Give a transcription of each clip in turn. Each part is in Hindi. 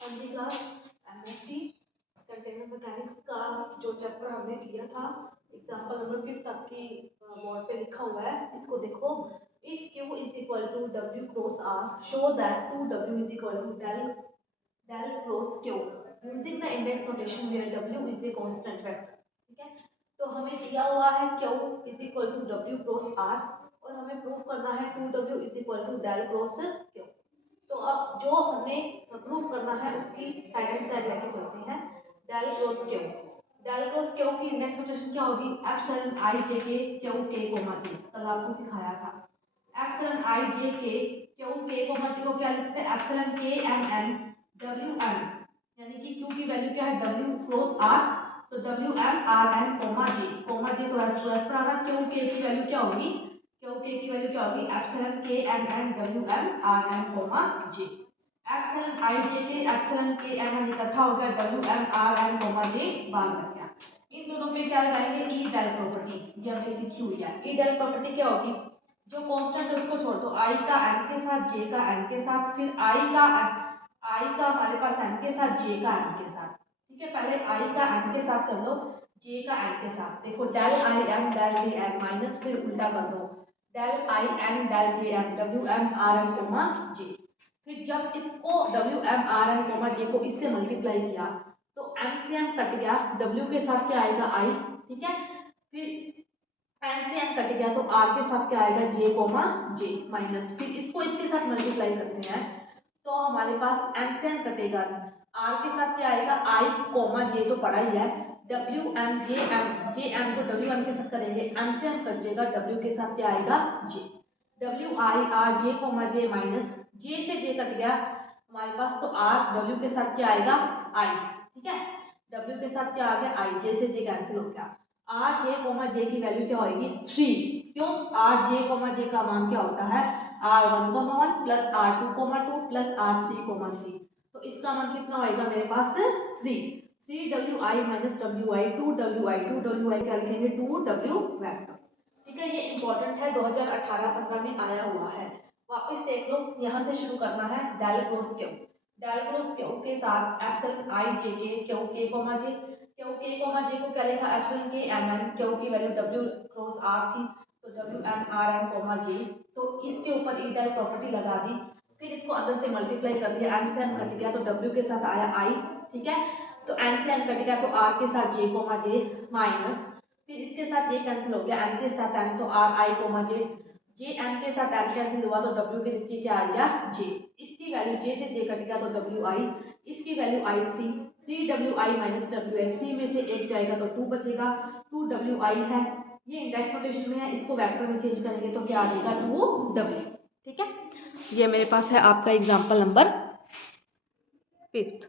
जी क्लास एमएससी कंटेनर मैकेनिक्स का जो चैप्टर हमने किया था एग्जांपल नंबर 5 आपकी बोर्ड पे लिखा हुआ है, इसको देखो। If q is equal to w cross r show that 2w is equal to del cross q using the index notation where w is a constant vector. ठीक है, तो हमें दिया हुआ है q is equal to w cross r और हमें प्रूव करना है 2w is equal to del cross q। तो अब जो हमें प्रूव करना है उसकी राइट साइड लेके चलते हैं। Del cross Q, del cross q की नेक्स्ट नोटेशन क्या होगी? Epsilon I J K Q K comma जे, कल आपको सिखाया था। Epsilon I J K Q K comma J को क्या लिखते हैं? Epsilon K M N W N, यानी कि क्यू की वैल्यू क्या है? डब्ल्यू क्रॉस आर, तो W M R N comma J तो एस टू एस पर आना। क्यू के की वैल्यू क्या होगी? क्यू के की वैल्यू क्या होगी? Epsilon K M N W M R N comma J. Epsilon I J K epsilon K M N इकट्ठा हो गया, W M R N comma J बाहर बन गया। इन दोनों पे क्या लगाएंगे? ई डेल प्रॉपर्टी, ये हमने सीखी हुई है। ई डेल प्रॉपर्टी क्या होगी? जो कांस्टेंट है उसको छोड़ दो, आई का एन के साथ, जे का एन के साथ, फिर आई का हमारे पास एन के साथ, जे का एन के साथ। ठीक है, पहले आई का एन के साथ कर लो, जे का एन के साथ। देखो del I M del J N minus, फिर उल्टा कर दो, del I N del J M W M R N comma J. फिर जब इसको W M R N comma J को इससे मल्टीप्लाई किया तो एम से एम कट गया, डब्ल्यू के साथ क्या आएगा? आई। ठीक है, फिर एन से एन कट गया तो आर के साथ क्या आएगा? जे कोमा जे माइनस, फिर इसको इसके साथ मल्टीप्लाई करते हैं तो हमारे पास एन से एन कटेगा, आर के साथ क्या आएगा? आई कोमा जे तो पढ़ा ही है, डब्ल्यू एम जे एम को डब्ल्यू एम के साथ करेंगे, एम से एम कट जाएगा, डब्ल्यू के साथ क्या आएगा? J, W I R J comma J minus, J से जे कट गया हमारे पास तो आर, डब्ल्यू के साथ क्या आएगा? आई। ठीक है, डब्ल्यू के साथ क्या आ गया? आई, जे से जे कैंसिल हो गया। आर जे कोमा जे की वैल्यू क्या होगी? 3। क्यों? आर जे कोमा जे का मान क्या होता है? r1 comma 1 plus r2 comma 2 plus r3 comma 3, तो इसका मान कितना होएगा मेरे पास? 3 W I minus W I, 2 क्या लिखेंगे? 2w vector. ठीक है, ये इंपॉर्टेंट है, 2018-15 में आया हुआ है। वापस देख लो, यहाँ से शुरू करना है। Del cross Q, del cross Q के साथ epsilon I J K Q K comma J, Q K comma J को क्या लिखा? Epsilon K M N, Q की वैल्यू डब्ल्यू क्रॉस आर थी तो W M R N comma J, तो इसके ऊपर ई डेल प्रॉपर्टी लगा दी, फिर इसको अंदर से मल्टीप्लाई कर दिया, एम से एम कट गया तो डब्ल्यू के साथ आया आई। ठीक है, तो एन से एन कट गया तो आर के साथ जे कोमा जे माइनस, फिर इसके साथ ये कैंसिल हो गया, एन के साथ एन तो r i comma j, j n के साथ एन कैंसिल हुआ तो डब्ल्यू के नीचे क्या आ गया? जे। इसकी वैल्यू जे से जे कट गया तो डब्ल्यू आई, इसकी value I 3 W I minus W आई, 3 में से 1 जाएगा तो 2 बचेगा, 2 डब्ल्यू आई है, ये इंडेक्स नोटेशन में है, इसको वेक्टर में चेंज करेंगे तो क्या आ जाएगा? 2 डब्ल्यू। ठीक है, ये मेरे पास है आपका एग्जाम्पल नंबर 5।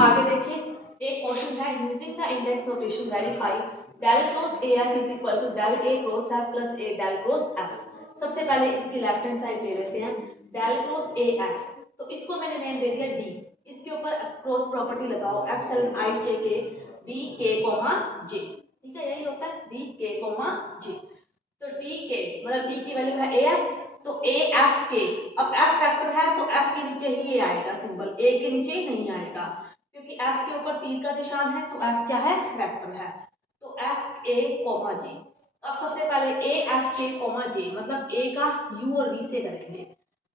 आगे देखिए, एक क्वेश्चन है, using the index notation verify del cross F is equal to del A cross F plus a del cross f. सबसे पहले इसकी लेफ्ट हैंड साइड ले लेते हैं, डेल क्रॉस ए एफ, तो इसको मैंने नेम दे दिया डी, इसके ऊपर क्रॉस प्रॉपर्टी लगाओ, एप्सिलॉन आई जे के डी के कोमा जे। ठीक है, यही होता है डी के कोमा जे, तो डी के मतलब डी की वैल्यू है ए एफ, तो ए एफ के, अब एफ फैक्टर है तो एफ के नीचे ही ये आएगा सिंबल, ए के नीचे नहीं आएगा, क्योंकि एफ के ऊपर तीर का निशान है तो एफ क्या है? वेक्टर है, तो एफ ए कोमा जे। अब सबसे पहले ए एफ के कोमा जे मतलब ए का यू और वी से करेंगे,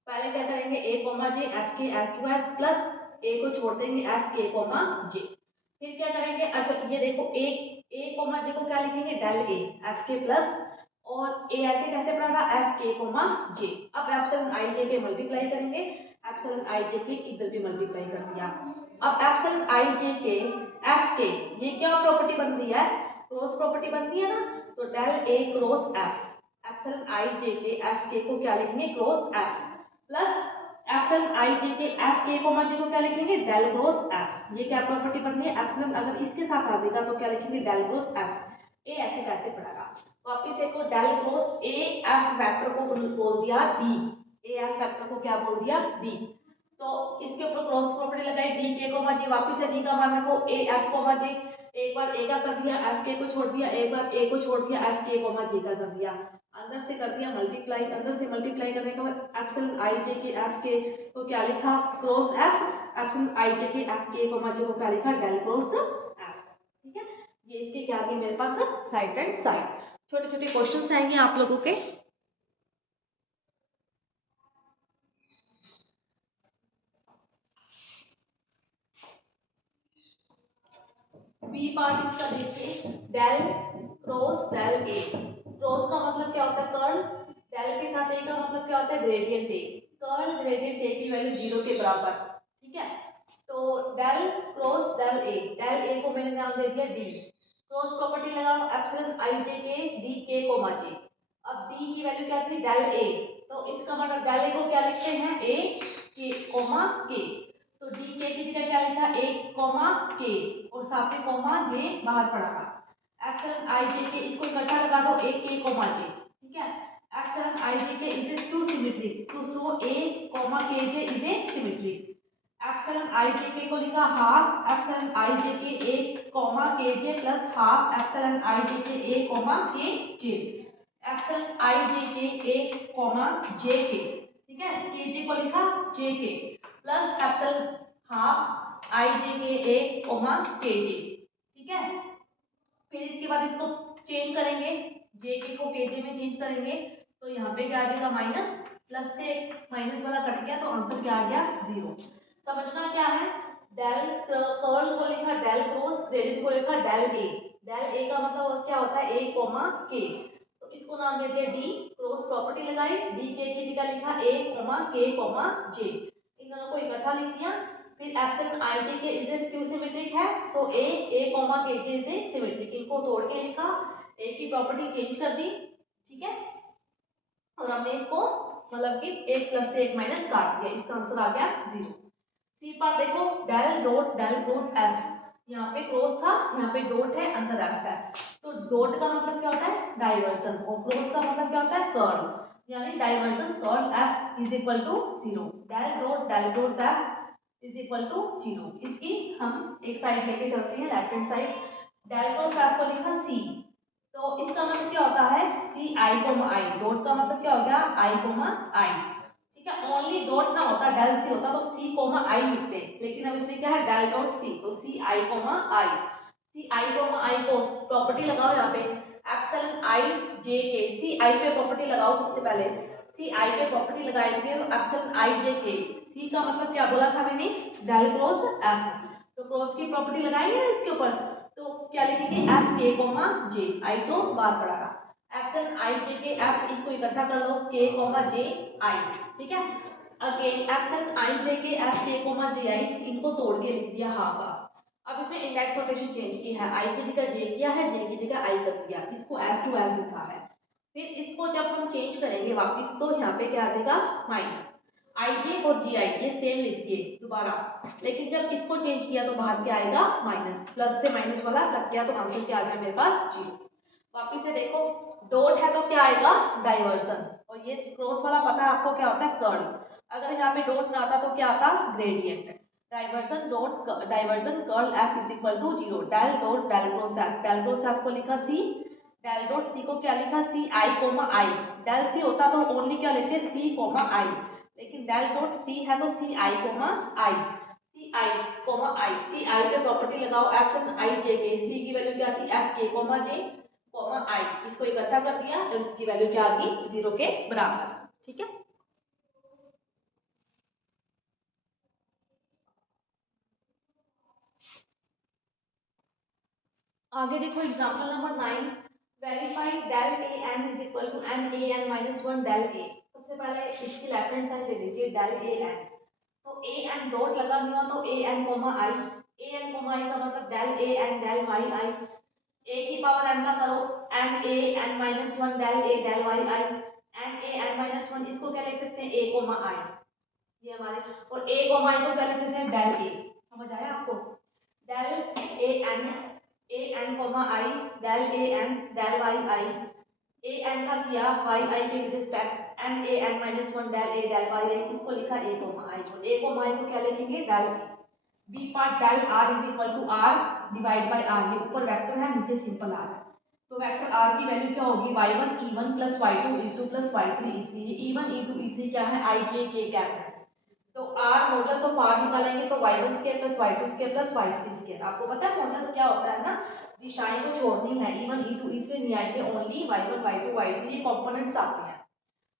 पहले क्या करेंगे? ए कोमा जे एफ के एस टू एस प्लस ए को छोड़ देंगे एफ के कोमा जे, फिर क्या करेंगे? अच्छा ये देखो ए कोमा जे को क्या लिखेंगे? डेल ए एफ के प्लस, और ए ऐसे कैसे पढ़ा? एफ के कोमा जे। अब एप्सिलॉन आई जे के मल्टीप्लाई करेंगे, एप्सिलॉन आई जे के इधर भी मल्टीप्लाई कर दिया। अब epsilon I J K F के, ये क्या प्रॉपर्टी बन रही है? क्रॉस प्रॉपर्टी बन रही है ना, तो del A cross F, epsilon I J K F K को क्या लिखेंगे? Cross F, plus epsilon I J K F K comma J को क्या लिखेंगे? Del cross F. ये क्या प्रॉपर्टी बन रही है? एप्सिलॉन अगर इसके साथ आ जाएगा तो क्या लिखेंगे? Del cross F. ए ऐसे कैसे पढ़ेगा? वापिस एक del cross A F vector को बोल दिया डी, ए एफ वेक्टर को क्या बोल दिया? डी, तो इसके ऊपर क्रॉस प्रॉपर्टी लगाई डी के कोमा जे, वापिस से डी का मान रखो ए एफ कोमा जे, एक बार ए का कर दिया, एफ के को छोड़ दिया, एक बार ए को छोड़ दिया, एफ के कॉमा जे का कर दिया, अंदर से कर दिया मल्टीप्लाई, अंदर से मल्टीप्लाई करने के बाद epsilon I J K F K को क्या लिखा cross F, epsilon I J K F के कॉमा जे को क्या लिखा डेल क्रॉस एफ। ठीक है, ये इसके क्या आ गए मेरे पास राइट हैंड साइड। छोटे छोटे क्वेश्चंस आएंगे आप लोगों के। बी पार्ट इसका देखिए, del cross del A. Cross का मतलब क्या होता है कर्ल, डेल के साथ ए का मतलब क्या होता है ग्रेडियंट ए। कर्ल ग्रेडियंट ए की वैल्यू 0 के बराबर। ठीक है, तो डेल क्रॉस डेल ए को मैंने नाम दे दिया डी। क्रॉस प्रॉपर्टी लगाओ एप्सिलॉन आई जे के डी के कोमा जे। अब डी की वैल्यू क्या थी डेल ए, तो इसका मतलब डेल ए को क्या लिखते हैं ए के कोमा के, तो डी के की जगह क्या लिखा ए कोमा के और साथ में कोमा जे बाहर पड़ा था। एप्सिलॉन आई जे के इसको इकट्ठा लगा दो ए के कोमा जे। ठीक है, एप्सिलॉन आई जे के इज ए टू सिमेट्रिक, तो सो ए कोमा के जे is a symmetric. Epsilon I J के को लिखा हाफ एप्सिलॉन आई जे के ए कोमा के जे plus half epsilon I J के ए कोमा के जे। एप्सिलॉन आई जे के ए कोमा जे के, ठीक है, के जे को लिखा जे के plus epsilon half I J के ए कोमा के जे। ठीक है, फिर इसके बाद इसको चेंज करेंगे, जे के को के जे में चेंज करेंगे, तो यहाँ पे क्या आ जाएगा माइनस, प्लस से माइनस वाला कट गया तो आंसर क्या आ गया 0। समझना क्या है, डेल कर्ल को लिखा डेल क्रॉस, ग्रेडियंट को लिखा डेल ए। डेल ए का मतलब क्या होता है ए कोमा के, तो इसको नाम दे दिया डी। क्रॉस प्रॉपर्टी लगाई, डी के की जगह लिखा ए कोमा के कोमा जे, इन दोनों को इकट्ठा लिख दिया। फिर एप्सिलॉन आई जे के इज ए स्क्यू सिमेट्रिक है, सो ए कॉमा के जे इज ए सिमेट्रिक, इनको तोड़ के लिखा, ए की प्रॉपर्टी चेंज कर दी। ठीक है, और हमने इसको मतलब कि एक प्लस से एक माइनस काट दिया, इसका आंसर आ गया 0। सी पार्ट देखो, del dot del cross F, यहाँ पे क्रॉस था, यहाँ पे डॉट है, अंदर एफ है, तो डॉट का मतलब क्या होता है डाइवर्जन और क्रॉस का मतलब क्या होता है कर्ल, यानी divergence curl F is equal to 0। Del dot del cross F is equal to 0। इसकी हम एक साइड लेके चलते हैं left hand side. Del cross F को लिखा सी, तो इसका मतलब क्या होता है सी आई कोमा आई, डॉट का मतलब क्या हो गया आई कोमा आई। ठीक है, ओनली डॉट ना होता डेल सी होता तो सी कोमा आई लिखते, लेकिन अब इसमें क्या है डेल डॉट सी, तो सी आई कोमा आई। सी आई कोमा आई को प्रॉपर्टी लगाओ यहाँ पे, एप्सिलॉन आई जे के, सी आई पे प्रॉपर्टी लगाओ सबसे पहले, सी आई पे प्रॉपर्टी लगाएंगे तो एप्सिलॉन आई जे के, सी का मतलब क्या बोला था मैंने डेल क्रॉस एफ, तो क्रॉस की प्रॉपर्टी लगाएंगे ना इसके ऊपर, तो क्या लिखेंगे एफ के कोमा जे, आई तो बाहर पड़ा रहा, epsilon I J K F, इसको इकट्ठा कर लो के कोमा जे आई। ठीक है, again epsilon I J K F K comma जे आई, इनको तोड़ के लिख दिया हाफ हाफ। अब इसमें इंडेक्स नोटेशन चेंज की है, आई की जगह जे किया है, जे की जगह आई कर दिया, इसको एज टू एज लिखा है। फिर इसको जब हम चेंज करेंगे वापस तो यहाँ पे क्या आ जाएगा माइनस, आई जे और जी आई ये सेम लिख दिए दोबारा, लेकिन जब इसको चेंज किया तो बाहर क्या आएगा माइनस, प्लस से माइनस वाला कट गया तो आंसर क्या आ गया मेरे पास 0। वापिस से देखो, डॉट है तो क्या आएगा डाइवर्सन, और ये क्रॉस वाला पता है आपको क्या होता है कर्ल, अगर यहाँ पे डॉट ना आता तो क्या आता gradient. Divergence dot divergence curl F is equal to 0। Del dot del cross F, del cross F को लिखा सी, डेल डॉट सी को क्या लिखा सी आई कोमा आई, डेल सी होता तो ओनली क्या लेते सी कोमा आई, लेकिन डेल डॉट सी है तो सी आई कोमा आई, सी आई कोमा आई, सी आई पे प्रॉपर्टी लगाओ एप्सिलॉन आई जे के, सी की वैल्यू क्या थी एफ के कोमा जे कोमा आई, इसको इकट्ठा कर दिया और इसकी वैल्यू क्या आ गई 0 के बराबर। ठीक है, आगे देखो example number 9, verify del A N is equal to N A N minus 1 del A. सबसे पहले इसकी लेफ्ट हैंड साइड ले लीजिए डेल ए एन, तो ए एन डॉट लगा दिया तो A N comma I, A N comma I का मतलब del A N del Y I, A की पावर एन का करो N A N minus 1 del A del Y I, N A N minus 1 इसको क्या लिख सकते हैं ए कोमा आई, ये हमारे, और ए कोमा आई को क्या लिख सकते हैं डेल ए। समझ आया आपको, del A N comma I, del A N del Y I, A N का किया वाई आई के respect N A N minus 1 del A del Y I, इसको लिखा ए कोमा आई को, ए कोमा आई को क्या लिखेंगे del A. B part del R is equal to R divide by R, ये ऊपर वेक्टर है नीचे सिंपल आर है। तो वेक्टर आर की वैल्यू क्या होगी, y1 e1 plus y2 e2 plus y3 e3। ये e1 e2 e3 क्या है, i k कैप है। तो r मॉडुलस ऑफ r निकालेंगे तो y1 square plus y2 square plus y3 square. आपको पता है मॉडुलस क्या होता है ना, दिशाएं को छोड़नी है, e1 e2 e3 नहीं आएंगे, ओनली y1 y2 y3 ये कंपोनेंट्स आते हैं।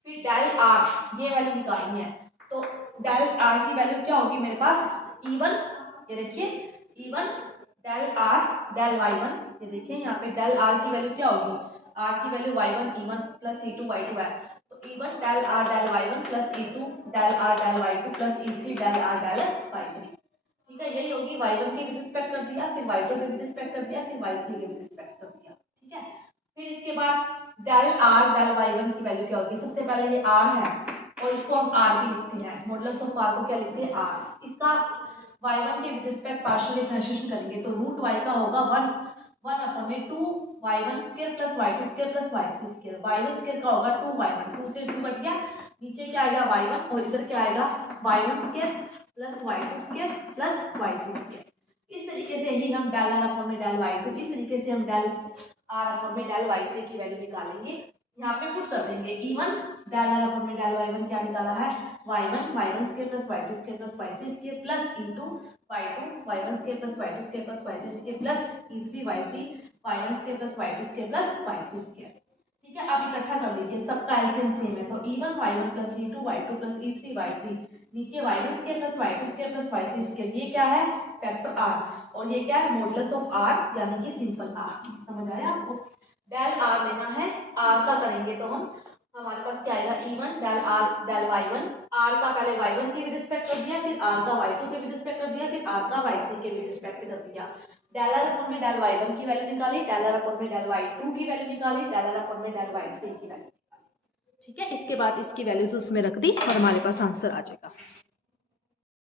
फिर डेल r ये वैल्यू निकालनी है, तो डेल r की वैल्यू क्या होगी मेरे पास, e1, ये देखिए e1 del r del y1, ये देखिए यहाँ पे डेल r की वैल्यू क्या होगी, r की value y1 e1 plus e2 y2 है, तो e1 del r del y1 plus e2 del r del y2 plus e3 del r del y3। ठीक है, यही होगी, y1 के विद रिस्पेक्ट कर दिया, फिर y2 के विद रिस्पेक्ट कर दिया, फिर y3 के विद रिस्पेक्ट कर दिया। ठीक है, फिर इसके बाद डेल r डेल y1 की वैल्यू क्या होगी, सबसे पहले ये r है और इसको हम r भी लिखते हैं, मॉडुलस ऑफ r को क्या लिखते हैं, r। इसका y1 के विद रिस्पेक्ट पार्शियल डिफरेंशिएशन करेंगे तो रूट y का होगा 1 अपॉन में 2 y1 square plus y2 square plus y3 square. y1 square का होगा 2y1, 2 से 2 कट गया, नीचे क्या आएगा y1 और इधर क्या आएगा y1 square plus y2 square plus y3 square. इस तरीके से ही हम डेल r अपॉन में डेल y2, इस तरीके से हम डेल r अपॉन में डेल y3 की वैल्यू निकालेंगे। यहाँ पे पुट कर देंगे e1 डेल r अपॉन में डेल y1 क्या निकाला है, y1 square plus y2 square plus y3 square plus e2 y1 square plus y2 square plus y3 square plus e3 y1 square plus y2 square plus y3 square. ठीक है, अब इकट्ठा कर लीजिए, सबका एलसीएम सेम है, तो e1 y1 plus e2 y2 plus e3 y3, नीचे y1 square plus y2 square plus y3 square, ये क्या है फैक्टर r, और ये क्या है मॉडुलस ऑफ r यानी कि सिंपल r। समझ आया आपको, डेल r लेना है, r का करेंगे तो हम हमारे पास क्या आएगा e1 del r del y1, r का पहले y1 के विद रिस्पेक्ट कर दिया, फिर r का y2 के विद रिस्पेक्ट कर दिया, फिर r का y3 के विद रिस्पेक्ट कर दिया। डेल r अपॉन में डेल y1 की वैल्यू निकाली, डेल r अपॉन में डेल y2 की वैल्यू निकाली, डेल r अपॉन में डेल y3 की वैल्यू निकाली। ठीक है, इसके बाद इसकी वैल्यूज उसमें रख दी और हमारे पास आंसर आ जाएगा।